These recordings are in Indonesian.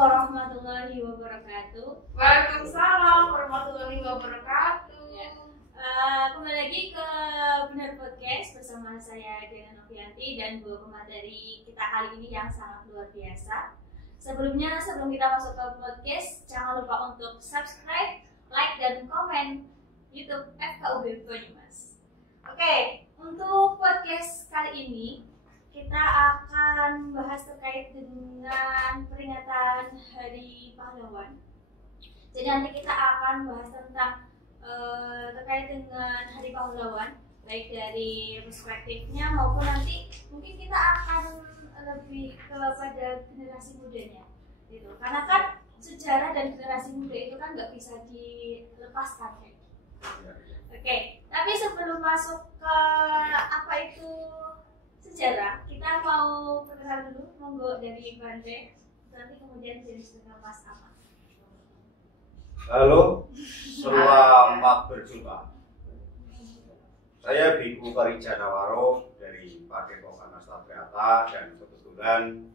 warahmatullahi wabarakatuh. Waalaikumsalam warahmatullahi wabarakatuh. Kembali lagi ke Benar Podcast bersama saya Diana Novianti dan dua pemateri kita kali ini yang sangat luar biasa. Sebelum kita masuk ke podcast, jangan lupa untuk subscribe, like, dan komen YouTube FKUB Banyumas. Oke, untuk podcast kali ini kita akan bahas terkait dengan peringatan Hari Pahlawan. Jadi nanti kita akan bahas tentang terkait dengan Hari Pahlawan, baik dari perspektifnya maupun nanti mungkin kita akan lebih kepada generasi mudanya, gitu. Karena kan sejarah dan generasi muda itu kan nggak bisa dilepaskan, kayak. Oke, tapi sebelum masuk ke apa itu sejarah, kita mau perkenalan dulu, monggo dari Bante, nanti kemudian jadi dengan Mas Ahmad. Halo, selamat berjumpa. Saya Biku Parija Nawaro dari Padepokan Astabrata dan kebetulan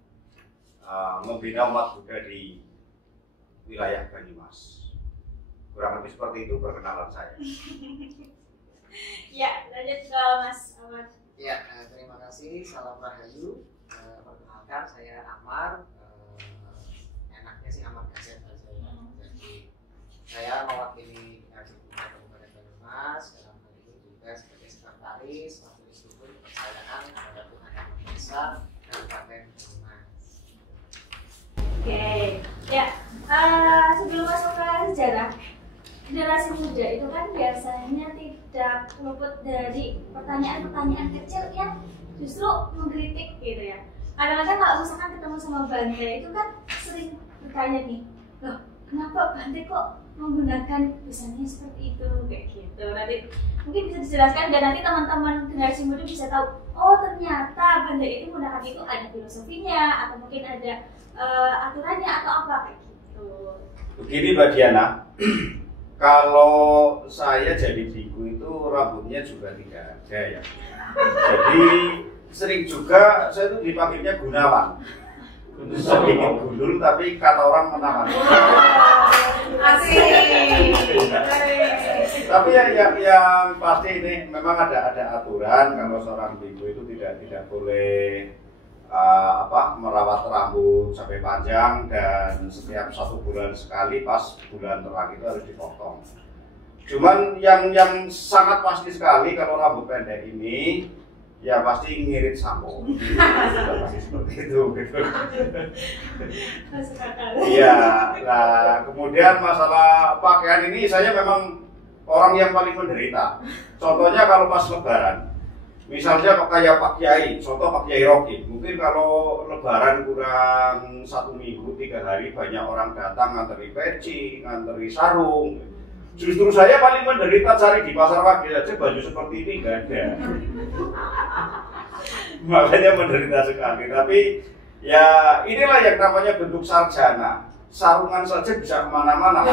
membina umat Buddha di wilayah Banyumas. Kurang lebih seperti itu perkenalan saya. Ya, lanjut ke Mas Ahmad. Ya, terima kasih. Salam Rahayu. Perkenalkan, saya Amar. Enaknya sih Amar Kaset aja ya. Jadi saya mewakili Dinas Pendidikan Kabupaten Banyumas dalam hal ini juga sebagai sekretaris Majelis Rukun Kepercayaan kepada Tuhan Yang Maha Esa Kabupaten Banyumas. Oke, ya. Sebelum masuk ke sejarah, generasi muda itu kan biasanya tidak luput dari pertanyaan-pertanyaan kecil yang justru mengkritik gitu ya. Kadang-kadang kalau misalkan ketemu sama Bante itu kan sering bertanya nih, loh kenapa Bante kok menggunakan misalnya seperti itu, kayak gitu. Nanti mungkin bisa dijelaskan dan nanti teman-teman generasi muda bisa tahu, oh ternyata Bante itu menggunakan itu ada filosofinya atau mungkin ada aturannya atau apa, kayak gitu. Begini Mbak Diana, kalau saya jadi biku itu rambutnya juga tidak ada ya. Jadi sering juga saya itu dipanggilnya Gunawan. Sedikit gundul tapi kata orang menawan. Asik. Tapi yang pasti ini memang ada aturan kalau seorang biku itu tidak boleh merawat rambut sampai panjang dan setiap 1 bulan sekali pas bulan terang itu harus dipotong. Cuman yang sangat pasti sekali kalau rambut pendek ini ya pasti ngirit sampo. Sudah pasti seperti itu. Iya. Nah kemudian masalah pakaian ini saya memang orang yang paling menderita. Contohnya kalau pas Lebaran. Misalnya kayak Pak Kiai, contoh Pak Kiai Roki. Mungkin kalau Lebaran kurang 1 minggu, 3 hari banyak orang datang nganteri peci, nganteri sarung. Justru saya paling menderita cari di pasar Wagil aja baju seperti ini nggak ada. Makanya menderita sekali. Tapi ya inilah yang namanya bentuk sarjana. Sarungan saja bisa kemana-mana.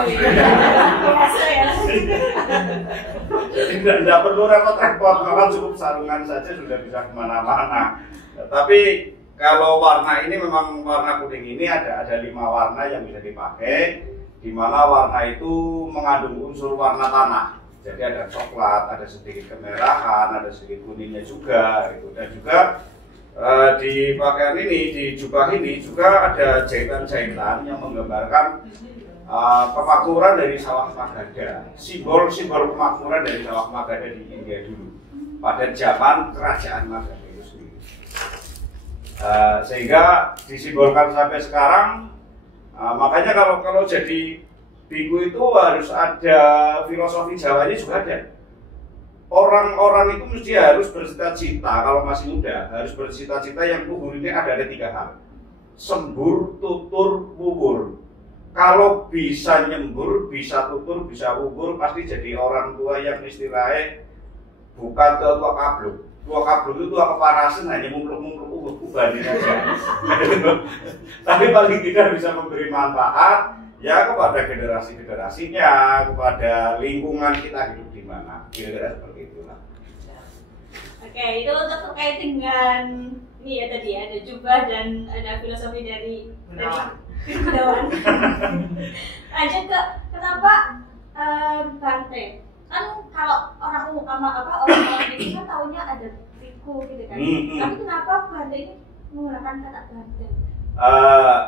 Jadi tidak perlu repot-repot, bahkan cukup sarungan saja sudah bisa kemana-mana. Tapi kalau warna ini memang warna kuning ini ada 5 warna yang bisa dipakai, di mana warna itu mengandung unsur warna tanah. Jadi ada coklat, ada sedikit kemerahan, ada sedikit kuningnya juga, gitu. Dan juga di pakaian ini, di jubah ini juga ada jahitan-jahitan yang menggambarkan kemakmuran dari sawah Magadha, simbol kemakmuran dari sawah Magadha di India dulu pada zaman kerajaan Magadha itu sendiri. Sehingga disimbolkan sampai sekarang. Makanya kalau jadi biku itu harus ada filosofi Jawanya juga ada. Orang-orang itu mesti harus bercita-cita kalau masih muda, harus bercita-cita yang luhur ini ada 3 hal. Sembur, tutur, wubur. Kalau bisa nyembur, bisa tutur, bisa wubur, pasti jadi orang tua yang istilahnya bukan tua kabluk. Tua kabluk itu tua keparasan, hanya mumpluk-mumpluk ubanin aja. Tapi paling tidak bisa memberi manfaat ya kepada generasi-generasinya, kepada lingkungan kita hidup di mana. Kira-kira seperti itulah. Oke, itu untuk terkait dengan ini ya tadi ada jubah dan ada filosofi dari Gunawan. Lanjut ke kenapa Bante? Kan kalau orang ini kan taunya ada Biku gitu kan. Tapi kenapa Bante ini menggunakan kata Bante?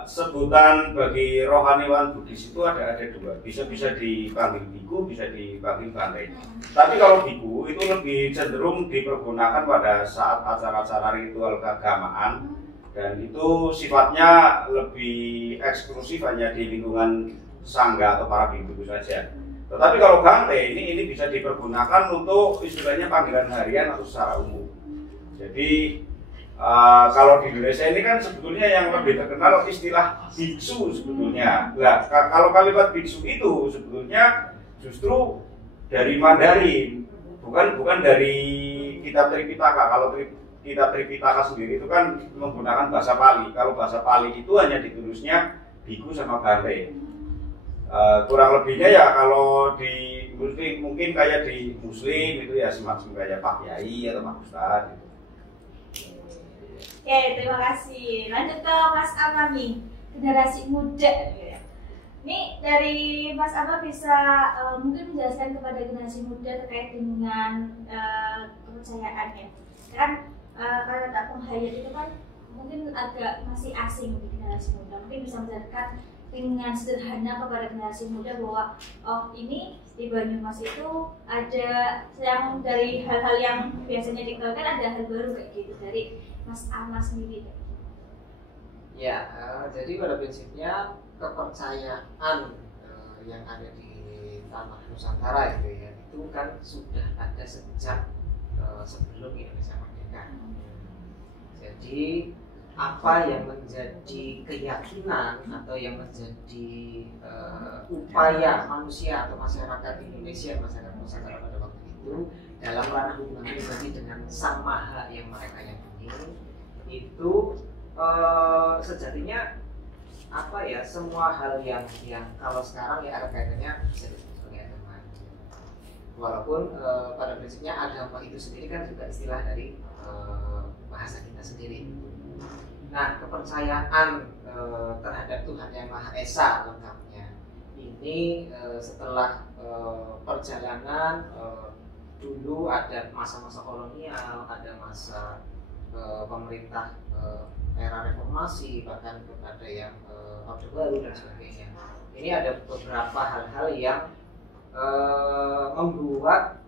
Sebutan bagi rohaniwan Buddhis itu ada dua, bisa dipanggil biku, bisa dipanggil bante. Tapi kalau biku itu lebih cenderung dipergunakan pada saat acara-acara ritual keagamaan, dan itu sifatnya lebih eksklusif hanya di lingkungan sangga atau para biku saja. Tetapi kalau bante ini bisa dipergunakan untuk istilahnya panggilan harian atau secara umum. Jadi kalau di Indonesia ini kan sebetulnya yang lebih terkenal istilah biksu sebetulnya. Nah, kalau kalimat biksu itu sebetulnya justru dari Mandarin, bukan dari kitab Tripitaka. Kalau kitab Tripitaka sendiri itu kan menggunakan bahasa Pali. Kalau bahasa Pali itu hanya ditulisnya biku sama bante. Kurang lebihnya ya kalau di Muslim mungkin kayak di Muslim itu ya semacam kayak Pak Yai atau Pak Ustadz gitu. Oke, terima kasih. Lanjut ke Mas Amar nih, generasi muda. Ini dari Mas Amar bisa mungkin menjelaskan kepada generasi muda terkait dengan kepercayaan ya. Kan kalau kata penghayat itu kan mungkin agak masih asing di generasi muda. Mungkin bisa menjelaskan dengan sederhana kepada generasi muda bahwa oh ini di Banyumas itu ada yang dari hal-hal yang biasanya dikenalkan ada hal baru kayak gitu dari Mas Amar sendiri. Ya, jadi pada prinsipnya kepercayaan yang ada di tanah Nusantara itu kan sudah ada sejak sebelum Indonesia merdeka. Jadi apa yang menjadi keyakinan atau yang menjadi upaya manusia atau masyarakat Indonesia, masyarakat Nusantara pada waktu itu dalam ranah hubungan pribadi dengan Sang Maha yang mereka yakini itu sejatinya apa ya, semua hal yang kalau sekarang ya ada kaitannya bisa disebut sebagai agama. Walaupun pada prinsipnya agama itu sendiri kan juga istilah dari bahasa kita sendiri. Nah, kepercayaan terhadap Tuhan Yang Maha Esa lengkapnya ini setelah perjalanan dulu ada masa-masa kolonial, ada masa pemerintah era reformasi, bahkan ada yang Orde Baru dan sebagainya. Ini ada beberapa hal-hal yang membuat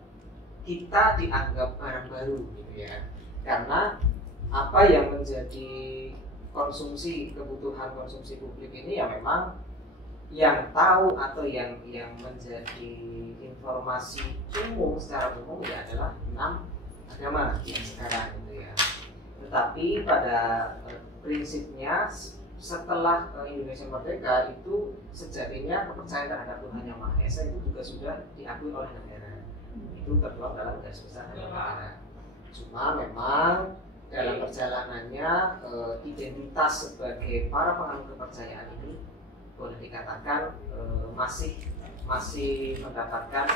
kita dianggap barang baru gitu ya. Karena apa yang menjadi kebutuhan konsumsi publik ini ya memang yang tahu atau yang menjadi informasi umum secara umum ya adalah 6 agama yang sekarang gitu ya. Tetapi pada prinsipnya setelah Indonesia merdeka itu sejatinya kepercayaan terhadap Tuhan Yang Maha Esa itu juga sudah diakui oleh negara. Itu tertuang dalam garis besar negara. Cuma memang dalam perjalanannya identitas sebagai para penganut kepercayaan ini boleh dikatakan masih mendapatkan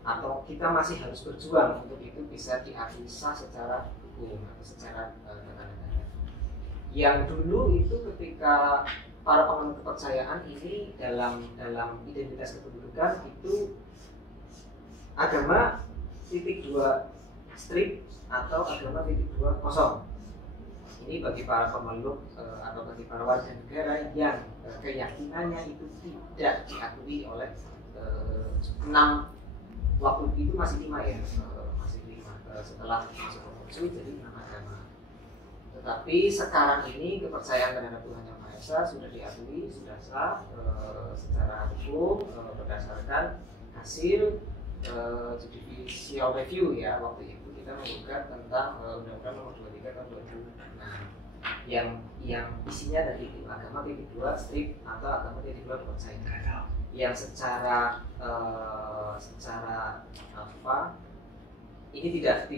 atau kita masih harus berjuang untuk itu bisa diakui sah secara hukum atau secara tata negara. Yang dulu itu ketika para penganut kepercayaan ini dalam identitas kependudukan itu agama .2 strip atau agama .2 kosong. Ini bagi para pemeluk atau bagi para warga negara yang keyakinannya itu tidak diakui oleh 6 waktu itu masih 5 ya, masih 5 setelah masuk Konghucu jadi 6 agama. Tetapi sekarang ini kepercayaan terhadap Tuhan Yang Maha Esa sudah diakui, sudah sah secara hukum berdasarkan hasil judicial review ya. Waktu itu kita menggugat tentang Undang-Undang Nomor 23 Tahun 2006 yang isinya dari agama .2 strip atau agama .2 kepercayaan yang secara ini tidak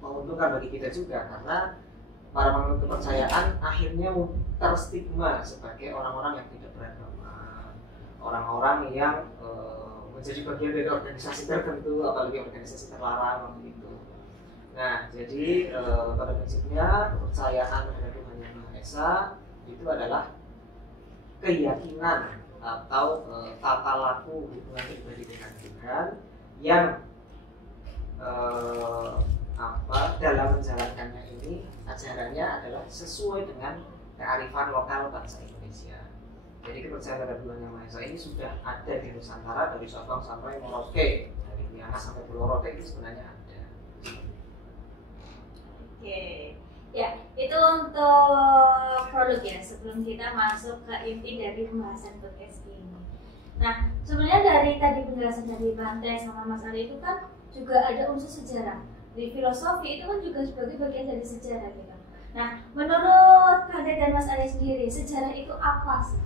menguntungkan bagi kita juga, karena para penganut kepercayaan akhirnya terstigma sebagai orang-orang yang tidak beragama, orang-orang yang menjadi bagian dari organisasi tertentu, apalagi organisasi terlarang waktu itu. Nah, jadi pada prinsipnya kepercayaan terhadap Tuhan Yang Maha Esa itu adalah keyakinan atau tata laku hubungan pribadi dengan Tuhan yang dalam menjalankannya ini ajarannya adalah sesuai dengan kearifan lokal bangsa Indonesia. Jadi kepercayaan terhadap Tuhan Yang Maha Esa ini sudah ada di Nusantara dari Sabang sampai Merauke, dari Miangas sampai Pulau Rote itu sebenarnya ada. Oke, ya itu untuk prolog ya sebelum kita masuk ke inti dari pembahasan podcast ini. Nah, sebenarnya dari tadi penjelasan dari Bante sama Mas Ali itu kan juga ada unsur sejarah. Di filosofi itu kan juga sebagai bagian dari sejarah gitu. Nah, menurut Bante dan Mas Ali sendiri, sejarah itu apa sih?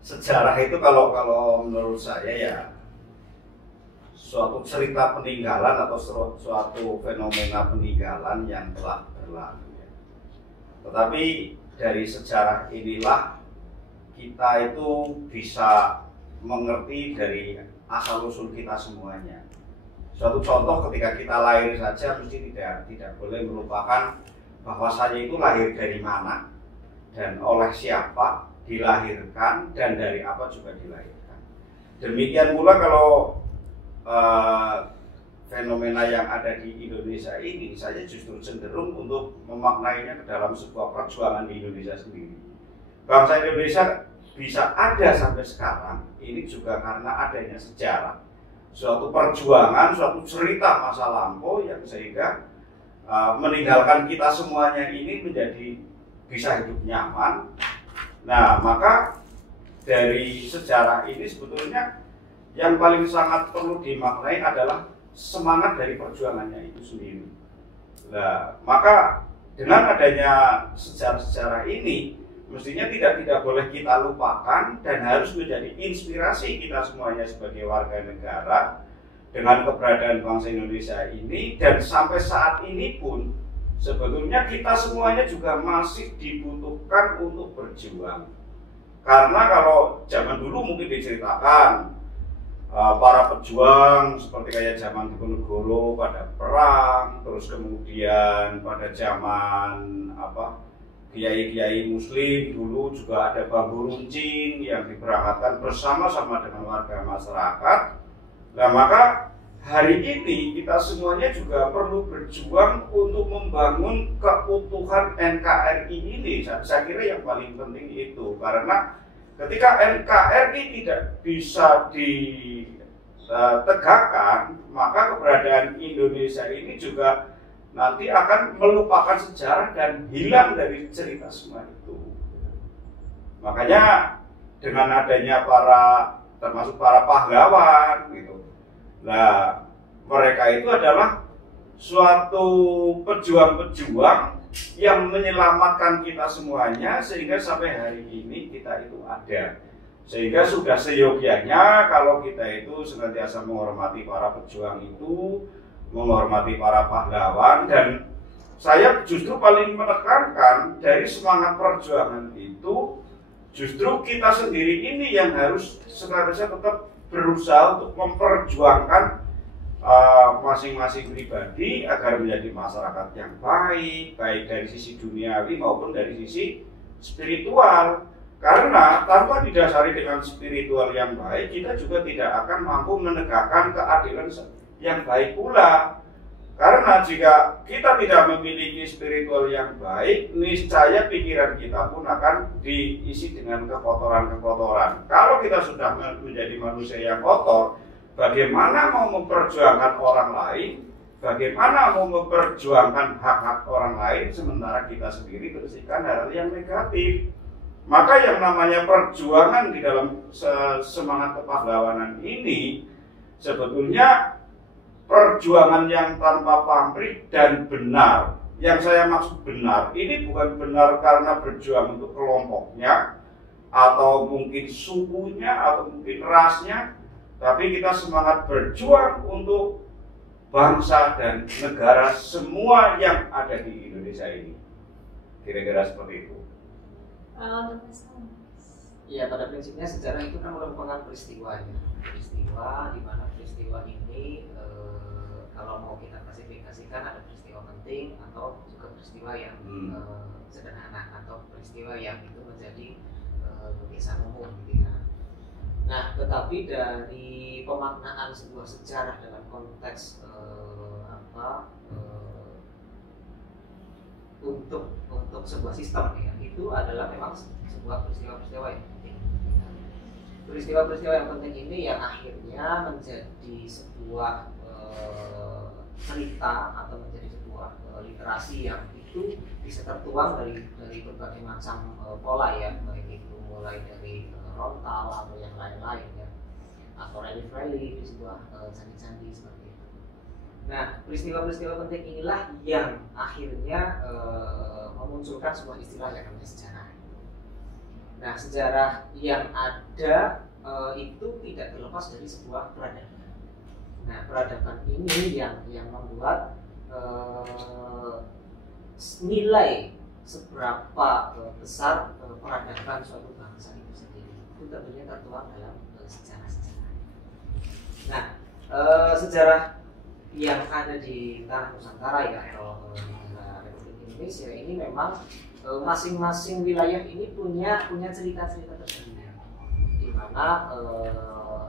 Sejarah itu kalau menurut saya ya suatu cerita peninggalan atau suatu fenomena peninggalan yang telah berlalu. Tetapi dari sejarah inilah kita itu bisa mengerti dari asal usul kita semuanya. Suatu contoh ketika kita lahir saja mesti tidak boleh melupakan bahwasanya itu lahir dari mana dan oleh siapa dilahirkan dan dari apa juga dilahirkan. Demikian pula kalau fenomena yang ada di Indonesia ini, saya justru cenderung untuk memaknainya ke dalam sebuah perjuangan di Indonesia sendiri. Bangsa Indonesia bisa ada sampai sekarang ini juga karena adanya sejarah, suatu perjuangan, suatu cerita masa lampau yang sehingga meninggalkan kita semuanya ini menjadi bisa hidup nyaman. Nah, maka dari sejarah ini sebetulnya yang paling sangat perlu dimaknai adalah semangat dari perjuangannya itu sendiri. Nah, maka dengan adanya sejarah-sejarah ini mestinya tidak boleh kita lupakan dan harus menjadi inspirasi kita semuanya sebagai warga negara dengan keberadaan bangsa Indonesia ini. Dan sampai saat ini pun sebetulnya kita semuanya juga masih dibutuhkan untuk berjuang. Karena kalau zaman dulu mungkin diceritakan para pejuang seperti kayak zaman Diponegoro pada perang, terus kemudian pada zaman kiai-kiai muslim dulu juga ada bambu runcing yang diberangkatkan bersama-sama dengan warga masyarakat. Nah, maka hari ini kita semuanya juga perlu berjuang untuk membangun keutuhan NKRI ini. Saya kira yang paling penting itu, karena ketika NKRI tidak bisa ditegakkan, maka keberadaan Indonesia ini juga nanti akan melupakan sejarah dan hilang dari cerita semua itu. Makanya dengan adanya termasuk para pahlawan gitu. Nah, mereka itu adalah suatu pejuang-pejuang yang menyelamatkan kita semuanya sehingga sampai hari ini kita itu ada. Sehingga sudah seyogyanya kalau kita itu senantiasa menghormati para pejuang itu, menghormati para pahlawan. Dan saya justru paling menekankan dari semangat perjuangan itu, justru kita sendiri ini yang harus senantiasa tetap berusaha untuk memperjuangkan masing-masing pribadi agar menjadi masyarakat yang baik dari sisi duniawi maupun dari sisi spiritual. Karena tanpa didasari dengan spiritual yang baik, kita juga tidak akan mampu menegakkan keadilan yang baik pula. Karena jika kita tidak memiliki spiritual yang baik, niscaya pikiran kita pun akan diisi dengan kekotoran-kekotoran. Kalau kita sudah menjadi manusia yang kotor, bagaimana mau memperjuangkan orang lain, bagaimana mau memperjuangkan hak-hak orang lain, sementara kita sendiri bersihkan hal yang negatif. Maka yang namanya perjuangan di dalam semangat kepahlawanan ini sebetulnya perjuangan yang tanpa pamrih dan benar. Yang saya maksud benar, ini bukan benar karena berjuang untuk kelompoknya, atau mungkin sukunya, atau mungkin rasnya, tapi kita semangat berjuang untuk bangsa dan negara semua yang ada di Indonesia ini. Kira-kira seperti itu. Untuk Mas Ya, pada prinsipnya sejarah itu kan merupakan peristiwa ya. Peristiwa di mana peristiwa ini kalau mau kita klasifikasikan ada peristiwa penting atau juga peristiwa yang sederhana atau peristiwa yang itu menjadi kebiasaan umum gitu ya. Nah, tetapi dari pemaknaan sebuah sejarah dalam konteks untuk sebuah sistem ya, itu adalah memang sebuah peristiwa-peristiwa yang penting. Peristiwa-peristiwa yang penting ini yang akhirnya menjadi sebuah cerita atau menjadi sebuah literasi yang itu bisa tertuang dari berbagai macam pola ya, baik itu mulai dari rontal atau yang lain-lain ya, atau relief di sebuah candi-candi seperti itu. Nah, peristiwa-peristiwa penting inilah yang akhirnya memunculkan sebuah istilah yang namanya sejarah. Nah, sejarah yang ada itu tidak terlepas dari sebuah peradaban. Nah, peradaban ini yang membuat nilai seberapa besar peradaban suatu bangsa itu sendiri itu tentunya tertuang dalam sejarah-sejarah. Nah, sejarah yang ada di tanah Nusantara ya atau negara Republik Indonesia ini memang masing-masing wilayah ini punya cerita-cerita tersendiri, di mana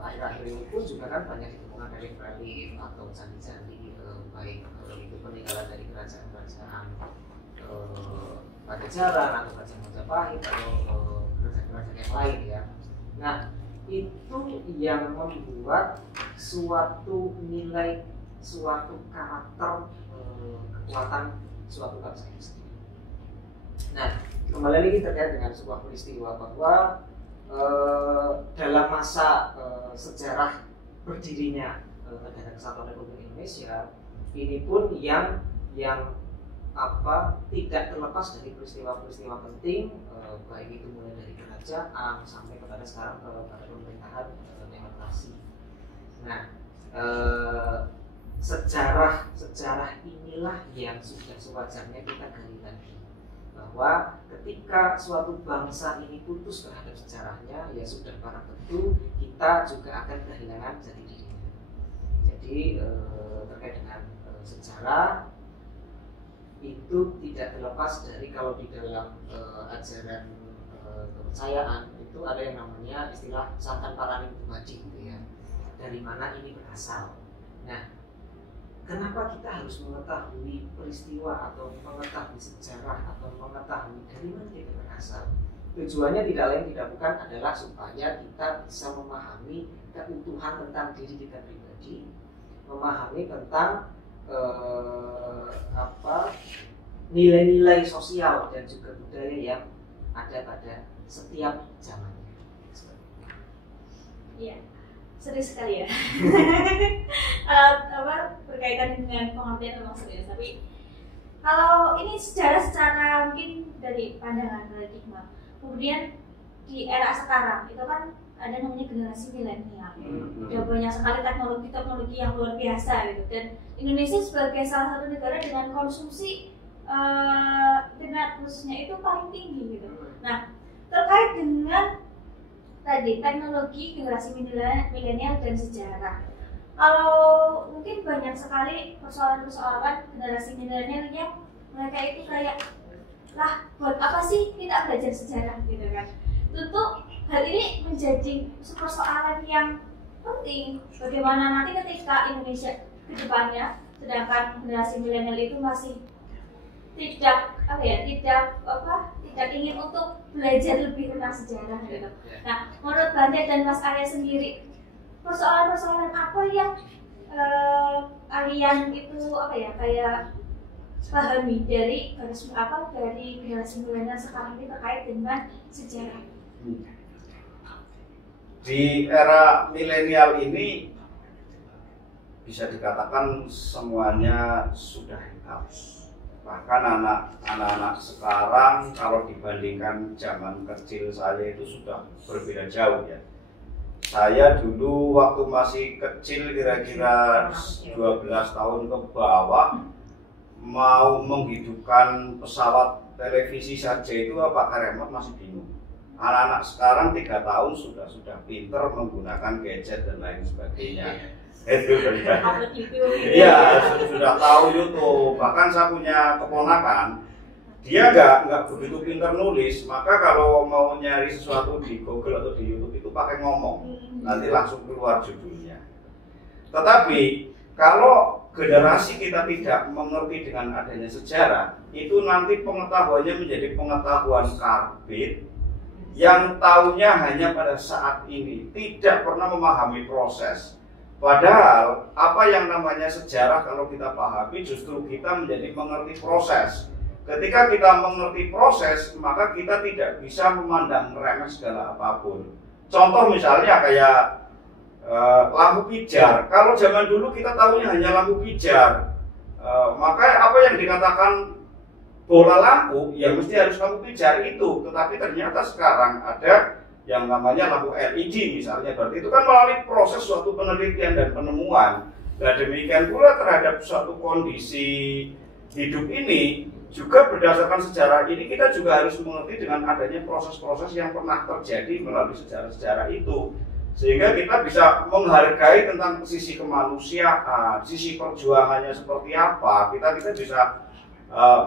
akhir-akhir ini pun juga kan banyak ditemukan dari relief atau candi-candi baik itu peninggalan dari kerajaan-kerajaan Pajajaran atau kerajaan Majapahit atau kerajaan-kerajaan yang lain ya. Nah, itu yang membuat suatu nilai, suatu karakter kekuatan suatu bangsa itu sendiri. Nah, kembali lagi terkait dengan sebuah peristiwa bahwa dalam masa sejarah berdirinya Negara Kesatuan Republik Indonesia ini pun yang tidak terlepas dari peristiwa-peristiwa penting, baik itu mulai dari kerajaan sampai kepada sekarang kepada pemerintahan demokrasi. Nah, sejarah inilah yang sudah sewajarnya kita gali lagi, bahwa ketika suatu bangsa ini putus terhadap sejarahnya, ya sudah barang tentu kita juga akan kehilangan jati dirinya. Jadi terkait dengan sejarah itu tidak terlepas dari, kalau di dalam ajaran kepercayaan itu ada yang namanya istilah Santan Paraning Dumadi gitu ya, dari mana ini berasal. Nah, kenapa kita harus mengetahui peristiwa atau mengetahui sejarah atau mengetahui dari mana kita berasal? Tujuannya tidak lain tidak bukan adalah supaya kita bisa memahami keutuhan tentang diri kita pribadi, memahami tentang nilai-nilai sosial dan juga budaya yang ada pada setiap zamannya. Iya, serius sekali ya. Berkaitan dengan pengertian memang serius, tapi kalau ini secara mungkin dari pandangan paradigma, kemudian di era sekarang itu kan ada namanya generasi milenial. Udah banyak sekali teknologi yang luar biasa gitu, dan Indonesia sebagai salah satu negara dengan konsumsi internet khususnya itu paling tinggi gitu. Nah, terkait dengan tadi teknologi, generasi milenial dan sejarah, kalau mungkin banyak sekali persoalan-persoalan generasi milenial yang mereka itu kayak, lah buat apa sih kita belajar sejarah gitu kan. Tentu hal ini menjadi persoalan yang penting, bagaimana nanti ketika Indonesia ke depannya, sedangkan generasi milenial itu masih tidak ingin untuk belajar lebih tentang sejarah gitu. Nah, menurut Bante dan Mas Arya sendiri, persoalan-persoalan apa yang kalian itu kayak pahami dari generasi milenial sekarang ini terkait dengan sejarah? Di era milenial ini bisa dikatakan semuanya sudah hitam. Bahkan anak-anak sekarang kalau dibandingkan zaman kecil saya itu sudah berbeda jauh ya. Saya dulu waktu masih kecil kira-kira 12 tahun ke bawah, mau menghidupkan pesawat televisi saja itu pakai remote masih bingung. anak-anak sekarang 3 tahun sudah pinter menggunakan gadget dan lain sebagainya. Itu Upload YouTube. iya, sudah tahu YouTube. Bahkan saya punya keponakan, dia nggak begitu pintar nulis, maka kalau mau nyari sesuatu di Google atau di YouTube itu pakai ngomong, nanti langsung keluar judulnya. Tetapi kalau generasi kita tidak mengerti dengan adanya sejarah, itu nanti pengetahuannya menjadi pengetahuan karbit yang taunya hanya pada saat ini, tidak pernah memahami proses. Padahal apa yang namanya sejarah kalau kita pahami justru kita menjadi mengerti proses. Ketika kita mengerti proses, maka kita tidak bisa memandang remeh segala apapun. Contoh misalnya kayak lampu pijar. Kalau zaman dulu kita tahunya hanya lampu pijar, maka apa yang dikatakan bola lampu, ya mesti harus lampu pijar itu. Tetapi ternyata sekarang ada yang namanya lampu LED misalnya, berarti itu kan melalui proses suatu penelitian dan penemuan. Nah demikian pula terhadap suatu kondisi hidup ini juga berdasarkan sejarah ini kita juga harus mengerti dengan adanya proses-proses yang pernah terjadi melalui sejarah-sejarah itu, sehingga kita bisa menghargai tentang sisi kemanusiaan, sisi perjuangannya seperti apa, kita bisa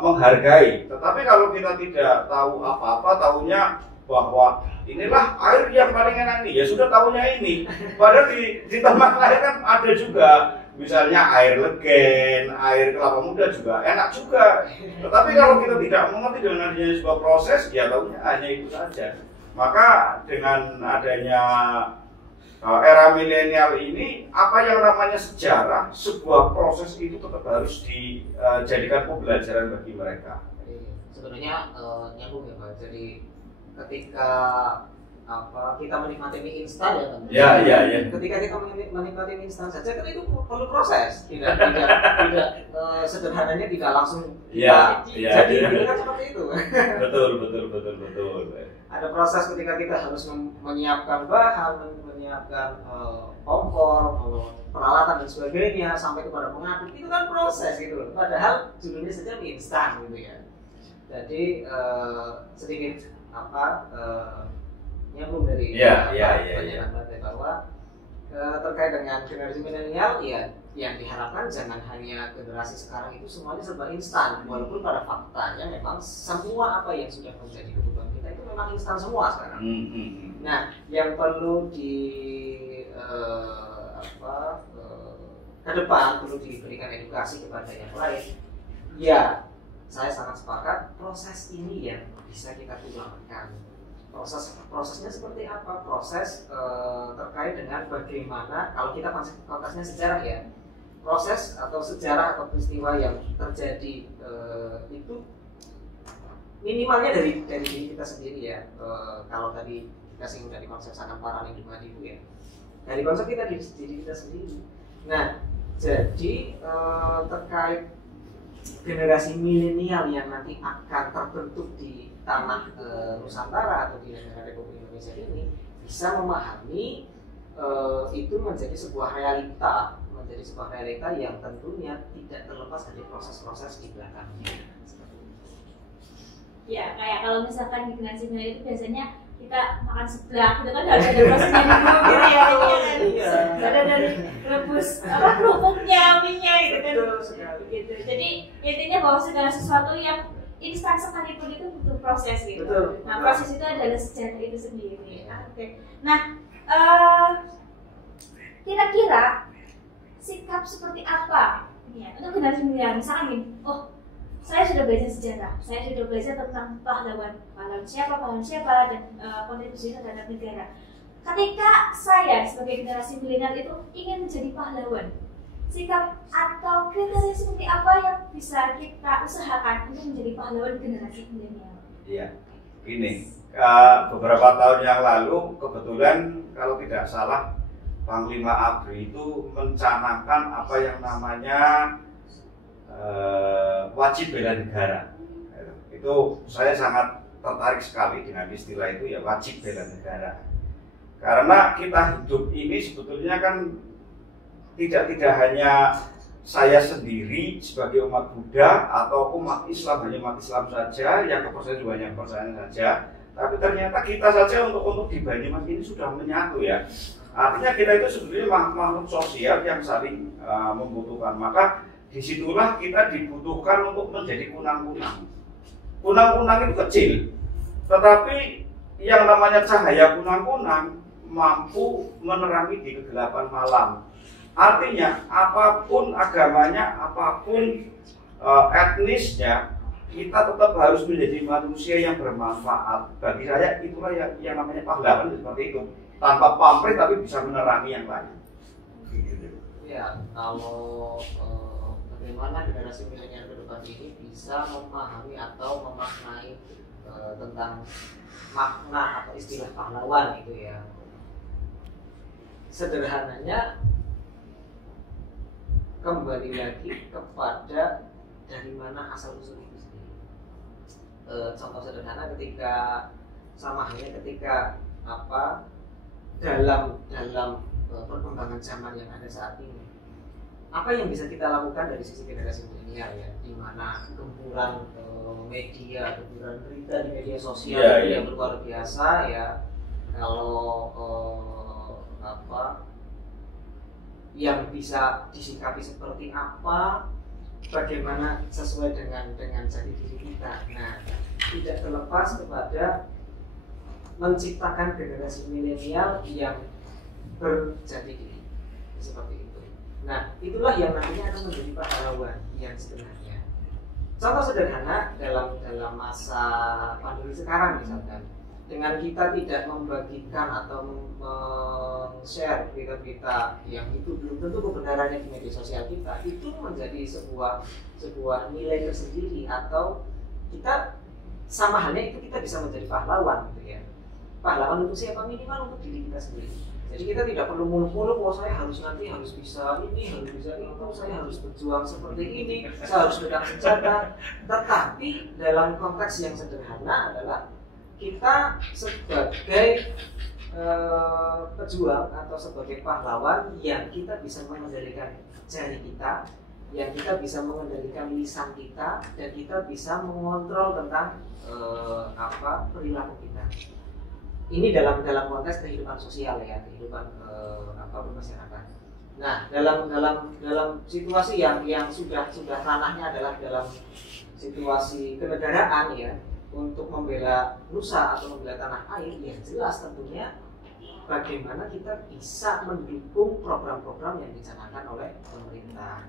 menghargai. Tetapi kalau kita tidak tahu apa-apa, tahunya bahwa inilah air yang paling enak nih, ya sudah tahunya ini. Padahal di tempat lain kan ada juga, misalnya air legen, air kelapa muda juga enak juga. Tetapi kalau kita tidak mengerti dengan adanya sebuah proses, ya tahunya hanya itu saja. Maka dengan adanya era milenial ini, apa yang namanya sejarah, sebuah proses itu tetap harus dijadikan pembelajaran bagi mereka. Sebenarnya nyambung ya Pak. Jadi ketika kita menikmati mie instan ya kan? Ya. Ketika kita menikmati mie instan saja kan itu perlu proses, tidak sederhananya tidak langsung Ya. jadi kan seperti itu. Betul. Ada proses ketika kita harus menyiapkan bahan, menyiapkan kompor, peralatan dan sebagainya sampai kepada pengaduk, itu kan proses gitu loh. Padahal judulnya saja mie instan gitu ya. Jadi sedikit nyambung dari penjelasan Bapak bahwa terkait dengan generasi milenial ya, yang diharapkan jangan hanya generasi sekarang itu semuanya serba instan, walaupun pada faktanya memang semua apa yang sudah menjadi kebutuhan kita itu memang instan semua sekarang. Nah, yang perlu ke depan perlu diberikan edukasi kepada yang lain. Ya, saya sangat sepakat, proses ini yang bisa kita tulangkan. Prosesnya seperti apa? Proses terkait dengan bagaimana, kalau kita konteksnya sejarah ya, proses atau sejarah atau peristiwa yang terjadi itu minimalnya dari diri kita sendiri ya. Kalau tadi kita singgung dari konsep sangat paralel lingkungan itu ya, dari konsep kita diri kita sendiri. Nah, jadi terkait generasi milenial yang nanti akan terbentuk di tanah Nusantara atau di negara Republik Indonesia ini bisa memahami itu menjadi sebuah realita yang tentunya tidak terlepas dari proses-proses di belakangnya. Ya, kayak kalau misalkan di generasi milenial itu biasanya kita makan seblak, itu kan harus ada prosesnya dulu gitu ya, Iya. ada dari rebus kerupuknya, minyak gitu kan. Betul sekali. Gitu. Jadi intinya bahwa segala sesuatu yang instan sekalipun itu butuh proses gitu. Betul. Nah, proses itu adalah sejarah itu sendiri. Oke. Nah, kira-kira sikap seperti apa ya untuk generasi milenial? Misalkan gini, saya sudah belajar sejarah, saya sudah belajar tentang pahlawan siapa, dan kontribusinya terhadap negara. Ketika saya sebagai generasi milenial itu ingin menjadi pahlawan, sikap atau kriteria seperti apa yang bisa kita usahakan untuk menjadi pahlawan generasi milenial? Iya, ini beberapa tahun yang lalu kebetulan kalau tidak salah Panglima ABRI itu mencanangkan apa yang namanya wajib bela negara. Itu saya sangat tertarik sekali dengan istilah itu ya, wajib bela negara. Karena kita hidup ini sebetulnya kan tidak hanya saya sendiri sebagai umat Buddha atau umat Islam, hanya umat Islam saja yang kepercayaan juga hanya kepercayaan saja, Tapi ternyata kita saja untuk di Banyumas ini sudah menyatu ya. Artinya kita itu sebetulnya makhluk sosial yang saling membutuhkan. Maka disitulah kita dibutuhkan untuk menjadi kunang-kunang. Kunang-kunang itu kecil, tetapi yang namanya cahaya kunang-kunang mampu menerangi di kegelapan malam. Artinya apapun agamanya, apapun etnisnya, kita tetap harus menjadi manusia yang bermanfaat. Bagi saya itulah yang namanya pahlawan seperti itu. Tanpa pamrih tapi bisa menerangi yang lain. Ya, kalau bagaimana generasi milenial ke depan ini bisa memahami atau memaknai tentang makna atau istilah pahlawan itu ya. Sederhananya kembali lagi kepada dari mana asal usul itu sendiri. Contoh sederhana ketika sama halnya ketika dalam perkembangan zaman yang ada saat ini, apa yang bisa kita lakukan dari sisi generasi milenial ya, di mana gempuran media, gempuran berita di media sosial yang luar biasa ya. Kalau yang bisa disikapi seperti apa, bagaimana sesuai dengan jati diri kita. Nah, tidak terlepas kepada menciptakan generasi milenial yang berjati diri seperti itu. Nah, itulah yang nantinya akan menjadi pahlawan yang sebenarnya. Contoh sederhana dalam masa pandemi sekarang misalkan, dengan kita tidak membagikan atau share berita-berita yang itu belum tentu kebenarannya di media sosial kita, itu menjadi sebuah nilai tersendiri, atau kita sama halnya itu kita bisa menjadi pahlawan gitu ya. Pahlawan untuk siapa? Minimal untuk diri kita sendiri. Jadi kita tidak perlu muluk-muluk, saya harus bisa ini, harus bisa itu, saya harus berjuang seperti ini, saya harus pegang senjata. Tetapi dalam konteks yang sederhana adalah kita sebagai pejuang atau sebagai pahlawan yang kita bisa mengendalikan jari kita, yang kita bisa mengendalikan lisan kita, dan kita bisa mengontrol tentang perilaku kita. Ini dalam konteks kehidupan sosial ya, kehidupan bermasyarakat. Nah, dalam situasi yang sudah ranahnya adalah dalam situasi kenegaraan ya, untuk membela nusa atau membela tanah air, ya jelas tentunya bagaimana kita bisa mendukung program-program yang dicanangkan oleh pemerintah.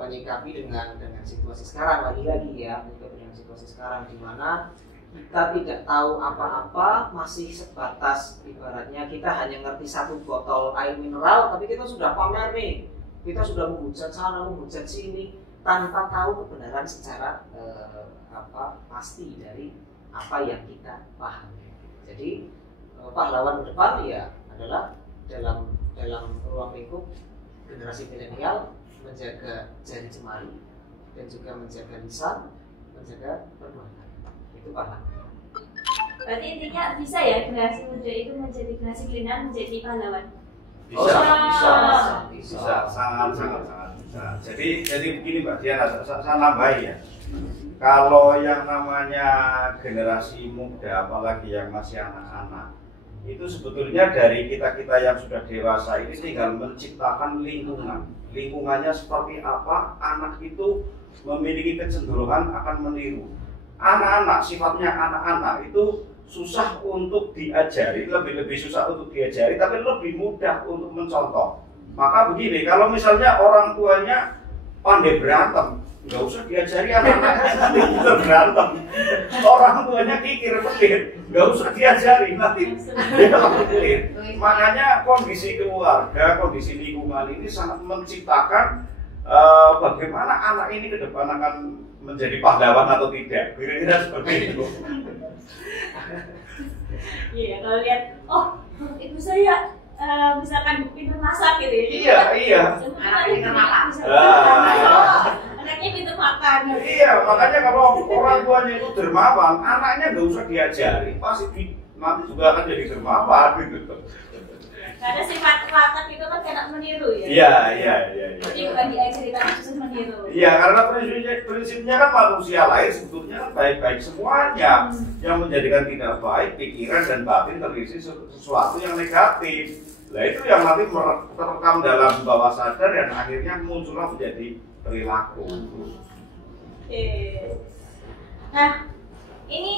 Menyikapi dengan situasi sekarang lagi-lagi ya, menyikapi dengan situasi sekarang di mana kita tidak tahu apa-apa, masih sebatas ibaratnya kita hanya ngerti satu botol air mineral, tapi kita sudah pamer nih, kita sudah menghujat sana, menghujat sini, tanpa tahu kebenaran secara pasti dari apa yang kita pahami. Jadi pahlawan ke depan ya adalah dalam ruang lingkup generasi milenial, menjaga jari jemari dan juga menjaga lisan, menjaga perbuatan. Itu pahlawan. Berarti intinya bisa ya generasi muda itu menjadi generasi milenial menjadi pahlawan. Bisa, sangat bisa. Jadi begini Mbak Diana, saya nambahin ya. Kalau yang namanya generasi muda, apalagi yang masih anak-anak, itu sebetulnya dari kita-kita yang sudah dewasa ini tinggal menciptakan lingkungan. Lingkungannya seperti apa, anak itu memiliki kecenderungan akan meniru. Anak-anak, sifatnya anak-anak itu susah untuk diajari, lebih susah untuk diajari, tapi lebih mudah untuk mencontoh. Maka begini, kalau misalnya orang tuanya pandai berantem, nggak usah diajari anak-anaknya nanti bisa berantem. Orang tuanya kikir pelit, nggak usah diajari nanti dia akan pelit. Makanya kondisi keluarga, kondisi lingkungan ini sangat menciptakan bagaimana anak ini ke depan akan menjadi pahlawan atau tidak. Kira-kira seperti itu. Iya, kalau lihat, ibu saya misalkan pintar masak gitu Iya. ya. Anaknya pintar makan. Anaknya pintar makan. Iya, makanya kalau orang tuanya itu dermawan, anaknya nggak usah diajari, pasti nanti juga akan jadi dermawan gitu. Karena sifat watak itu kan kena meniru ya. Iya. Jadi bukan diajari tapi justru meniru. Iya, karena prinsipnya kan manusia lahir sebetulnya kan baik-baik semuanya. Yang menjadikan tidak baik pikiran dan batin terisi sesuatu yang negatif. Nah itu yang nanti terekam dalam bawah sadar dan akhirnya muncullah menjadi perilaku. Oke. Nah, ini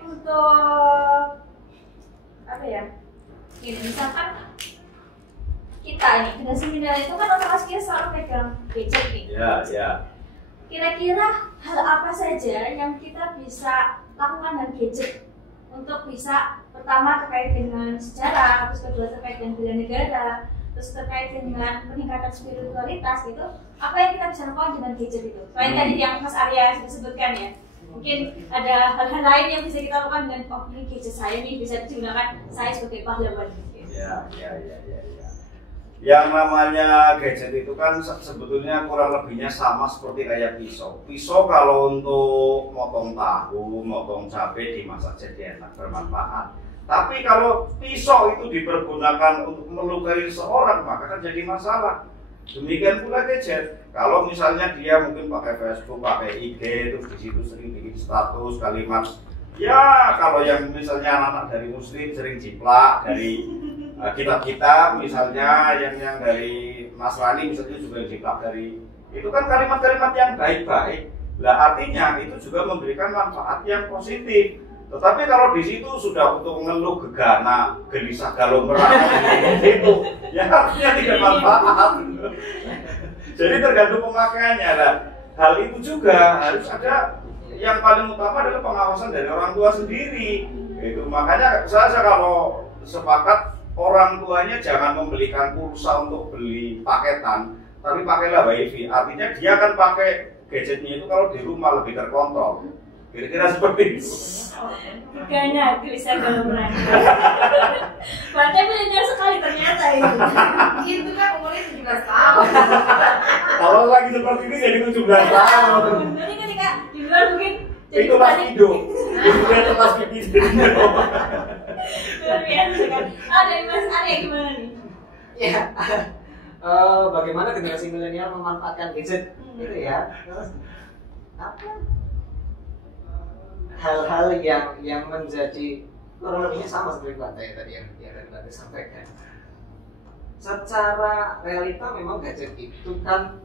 untuk apa ya? Gini, misalkan kita ini generasi milenial itu kan otomatis kita selalu pegang gadget nih. Iya. Kira-kira hal apa saja yang kita bisa lakukan dengan gadget untuk bisa pertama terkait dengan sejarah, terus kedua terkait dengan bela negara, terus terkait dengan peningkatan spiritualitas gitu, apa yang kita bisa lakukan dengan gadget itu? Selain tadi yang Mas Arya sudah sebutkan ya, mungkin ada hal-hal lain yang bisa kita lakukan dengan ini gadget saya nih bisa digunakan saya sebagai pahlawan. Iya. Yang namanya gadget itu kan sebetulnya kurang lebihnya sama seperti kayak pisau. Pisau kalau untuk motong tahu, motong cabai dimasak jadi enak, bermanfaat. Tapi kalau pisau itu dipergunakan untuk melukai seorang maka kan jadi masalah. Demikian pula gadget. Kalau misalnya dia mungkin pakai Facebook, pakai IG, terus di situ sering bikin status kalimat. Ya kalau yang misalnya anak-anak dari Muslim sering jiplak dari kitab-kitab misalnya yang dari Nasrani misalnya juga jiplak dari itu kan kalimat-kalimat yang baik-baik. Lah artinya itu juga memberikan manfaat yang positif. Tetapi kalau di situ sudah untuk mengeluh gegana, gelisah galau merana itu ya artinya tidak manfaat. Jadi tergantung pemakaiannya. Nah, hal itu juga harus ada yang paling utama adalah pengawasan dari orang tua sendiri. Itu makanya saya kalau sepakat orang tuanya jangan membelikan pulsa untuk beli paketan, tapi pakailah WiFi. Artinya dia akan pakai gadgetnya itu kalau di rumah lebih terkontrol. Kira-kira seperti itu. Bukannya gelisah galau merana. Baca milenial sekali ternyata itu. Itu kan umurnya 17 tahun. Kalau lagi seperti ini jadi 17 tahun. Jadi ketika di luar mungkin Itu pas hidup. Itu dia pas pipi. luar biasa kan. Dari Mas Arya gimana nih? Ya, bagaimana generasi milenial memanfaatkan gadget gitu ya. Terus apa hal-hal yang menjadi kurang lebihnya sama seperti Mbak Taya tadi yang tadi Mbak Taya sampaikan. Secara realita memang gadget itu kan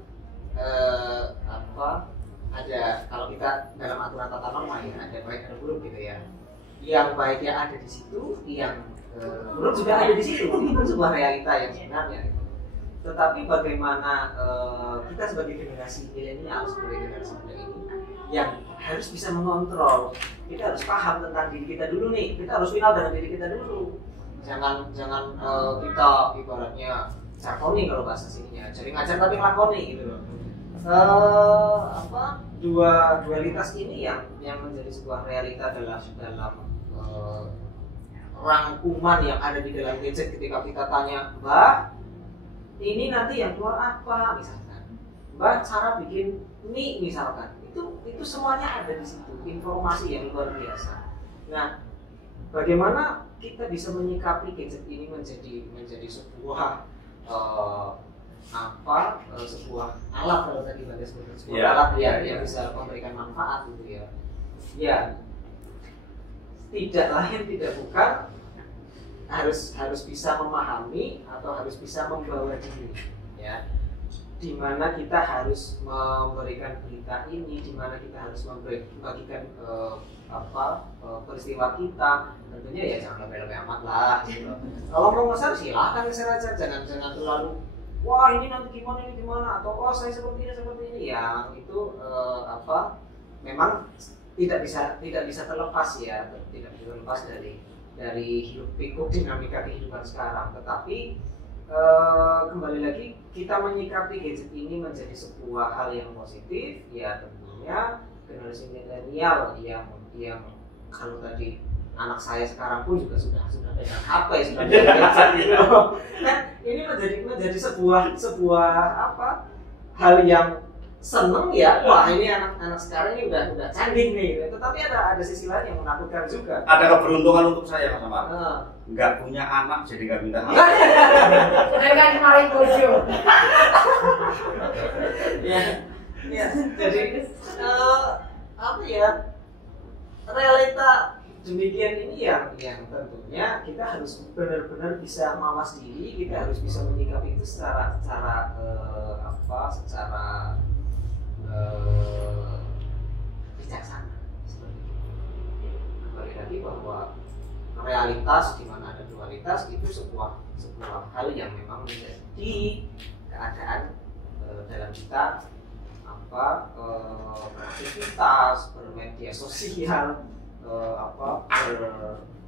ada kalau kita dalam aturan tata norma ya ada baik ada buruk gitu ya. Yang baiknya ada di situ, yang buruk juga ada di situ. Itu sebuah realita yang sebenarnya. Tetapi bagaimana kita sebagai generasi milenial sebagai generasi muda ini yang harus bisa mengontrol, kita harus paham tentang diri kita dulu nih. Kita harus final dengan diri kita dulu. Jangan kita ibaratnya carkoni kalau bahasa sininya, jadi ngajar tapi ngelakoni gitu loh. Dualitas ini yang menjadi sebuah realita dalam rangkuman yang ada di dalam gadget. Ketika kita tanya, Mbak, ini nanti yang keluar apa misalkan, Mbak, cara bikin mie misalkan, itu semuanya ada di situ, informasi yang luar biasa. Nah, bagaimana kita bisa menyikapi gadget ini menjadi sebuah sebuah alat, kalau tadi Mbak sebutkan sebuah alat yang bisa memberikan manfaat gitu ya. Ya, tidak lain tidak bukan harus bisa memahami atau harus bisa membawa diri ya. Di mana kita harus memberikan berita ini, di mana kita harus membagikan peristiwa kita, tentunya ya jangan lebih-lebih amat lah gitu. Kalau promosi silahkan share aja, jangan terlalu wah ini nanti gimana atau wah saya seperti ini ya, itu memang tidak bisa terlepas ya, tidak bisa terlepas dari hidup pikuk dinamika kehidupan sekarang. Tetapi kembali lagi kita menyikapi gadget ini menjadi sebuah hal yang positif ya, tentunya generasi milenial yang kalau tadi anak saya sekarang pun juga sudah pegang HP, sudah pegang gadget gitu. Kan ini menjadi sebuah hal yang seneng ya, wah ini anak-anak sekarang ini udah canggih nih. Tetapi ada sisi lain yang menakutkan juga. Ada keberuntungan untuk saya Mas Amar. Nah, Nggak punya anak jadi nggak minta maaf. Udah kan kemarin bojo. ya, jadi apa ya, realita demikian ini yang tentunya kita harus benar-benar bisa mawas diri, kita harus bisa menyikapi itu secara bijaksana seperti itu. Kembali lagi bahwa realitas di mana ada dualitas itu sebuah hal yang memang menjadi keadaan dalam kita beraktivitas, bermedia sosial,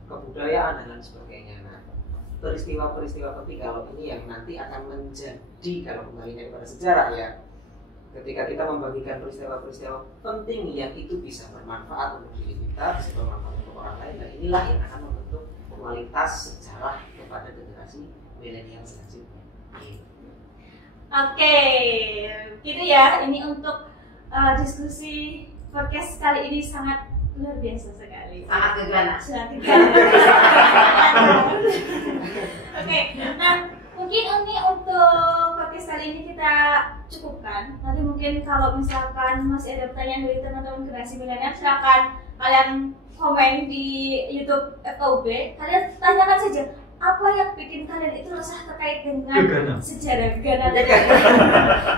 berkebudayaan dan lain sebagainya. Nah, peristiwa-peristiwa penting kalau ini yang nanti akan menjadi, kalau kembali pada sejarah ya, ketika kita membagikan peristiwa-peristiwa penting yang itu bisa bermanfaat untuk diri kita, bisa bermanfaat untuk orang lain, dan inilah yang akan membentuk kualitas sejarah kepada generasi milenial selanjutnya. Oke, gitu ya. Ini untuk diskusi podcast kali ini sangat luar biasa sekali. Sangat gegana. Sangat gegana. Oke, nah mungkin ini untuk podcast kali ini kita cukupkan. Nanti mungkin kalau misalkan masih ada pertanyaan dari teman-teman generasi milenial, silakan kalian komen di YouTube FKUB. Kalian tanyakan saja apa yang bikin kalian itu resah terkait dengan sejarah gegana.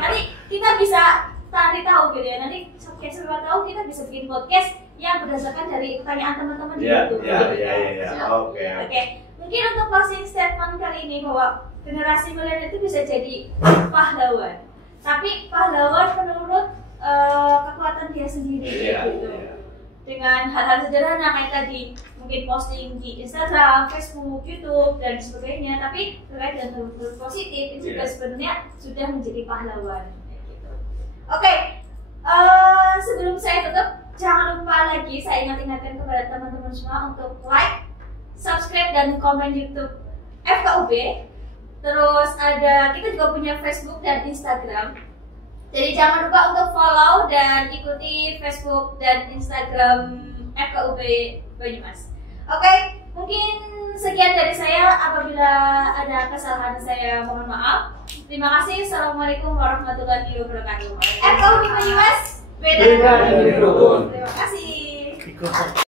Nanti kita bisa cari tahu gitu ya. Nanti siapa tahu kita bisa bikin podcast yang berdasarkan dari pertanyaan teman-teman di YouTube. Oke. Mungkin untuk closing statement kali ini bahwa generasi milenial itu bisa jadi pahlawan. Tapi pahlawan menurut kekuatan dia sendiri gitu. Dengan hal-hal sederhana kayak tadi, mungkin posting di Instagram, Facebook, YouTube dan sebagainya. Tapi terkait dengan hal positif itu juga sebenarnya sudah menjadi pahlawan. Oke, sebelum saya tutup, jangan lupa lagi saya ingatkan kepada teman-teman semua untuk like, subscribe dan komen YouTube FKUB. Terus kita juga punya Facebook dan Instagram. Jadi jangan lupa untuk follow dan ikuti Facebook dan Instagram FKUB Banyumas. Oke, mungkin sekian dari saya. Apabila ada kesalahan saya mohon maaf. Terima kasih. Assalamualaikum warahmatullahi wabarakatuh. FKUB Banyumas, beda. Terima kasih. Terima kasih.